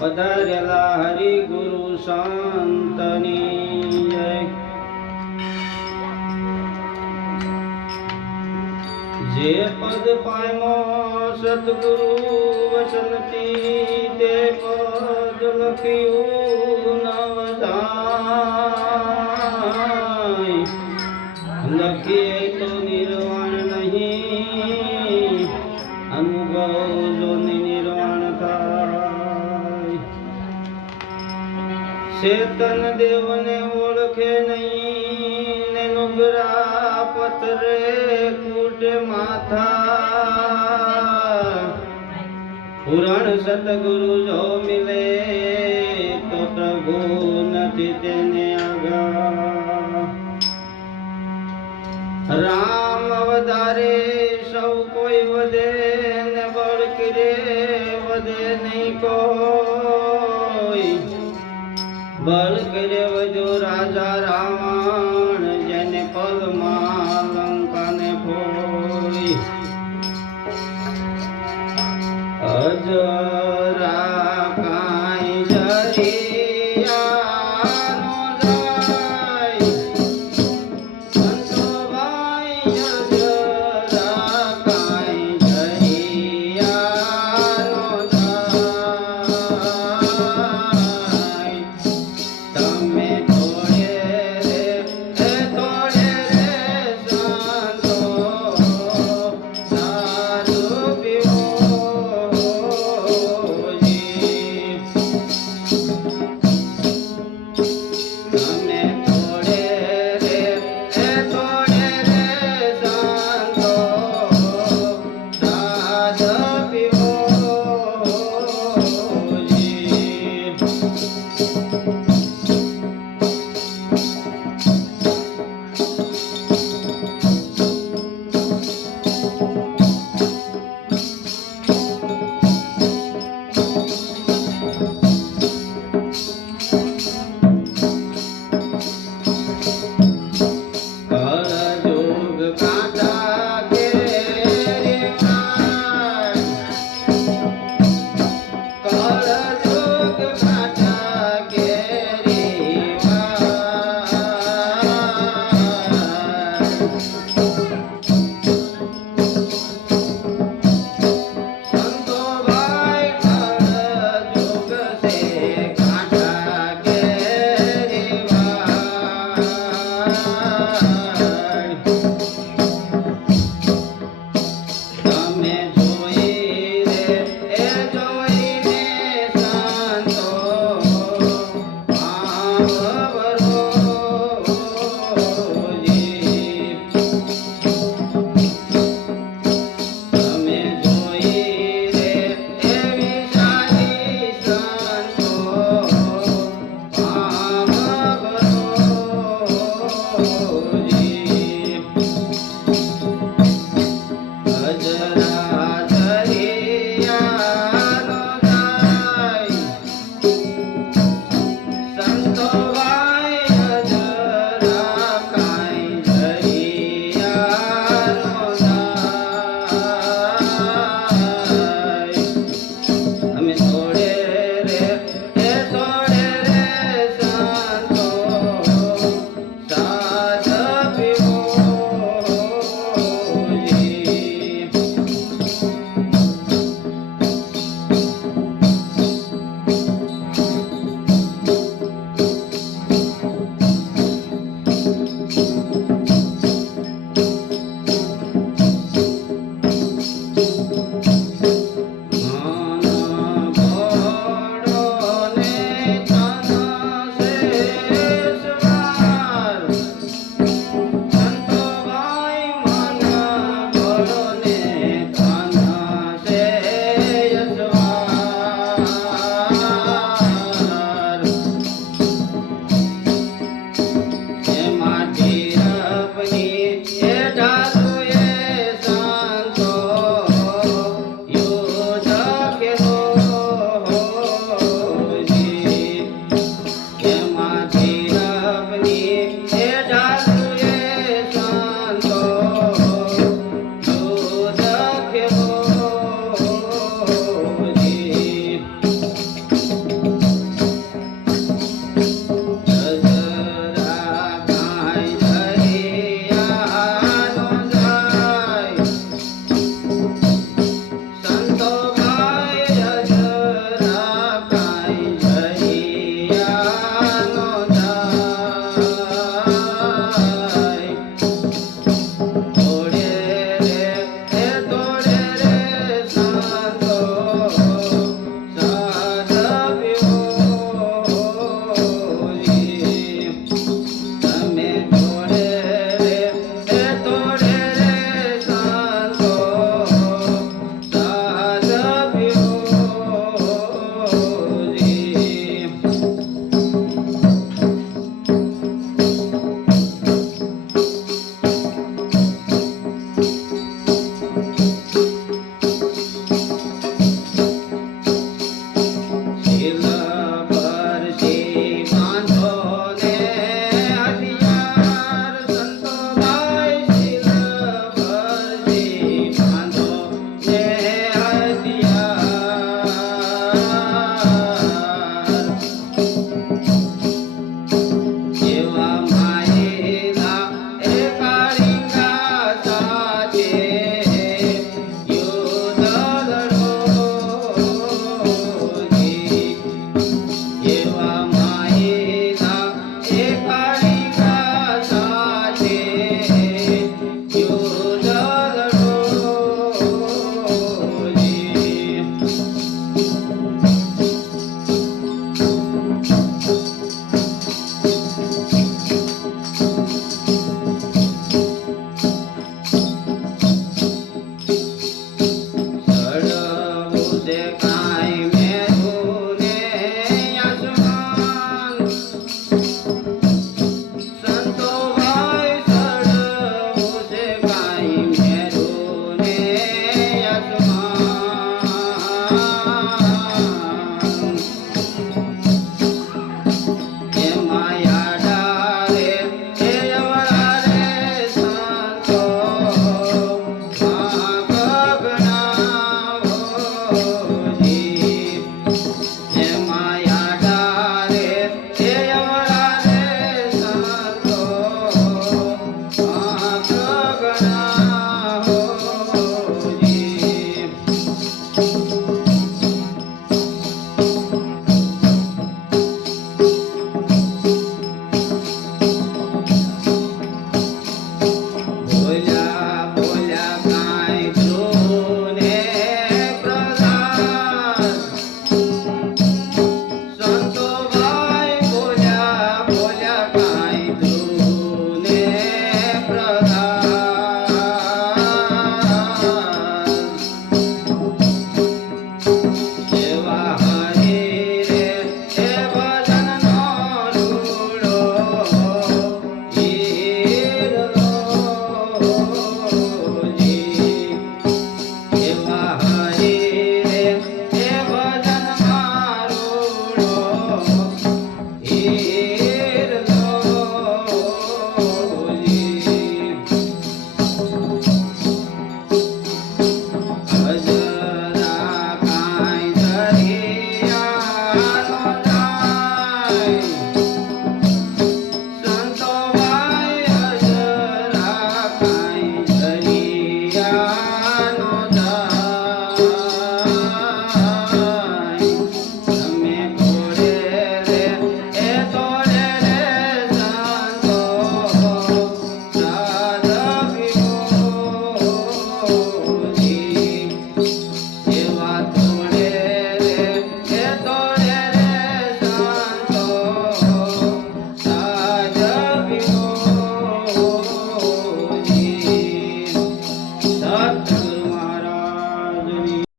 પધારેલા હરિ ગુરુ સંતની જે પદ પામો સદગુરુ વસનતી તે પદ લખ્યું. ચેતન દેવને ઓળખે નહીં, ને નુગરા પતરે કૂટે માથા. પુરાણ સતગુરુ જો મિલે, તો પ્રભુ નથી તેને આગા રામ અવતારે સૌ કોઈ વધે, ને બળ કિરે, વધે નહીં કોઈ. બલ ગિરવજો રાજા રાવણ જેને પગમાં લંકાને ફોડી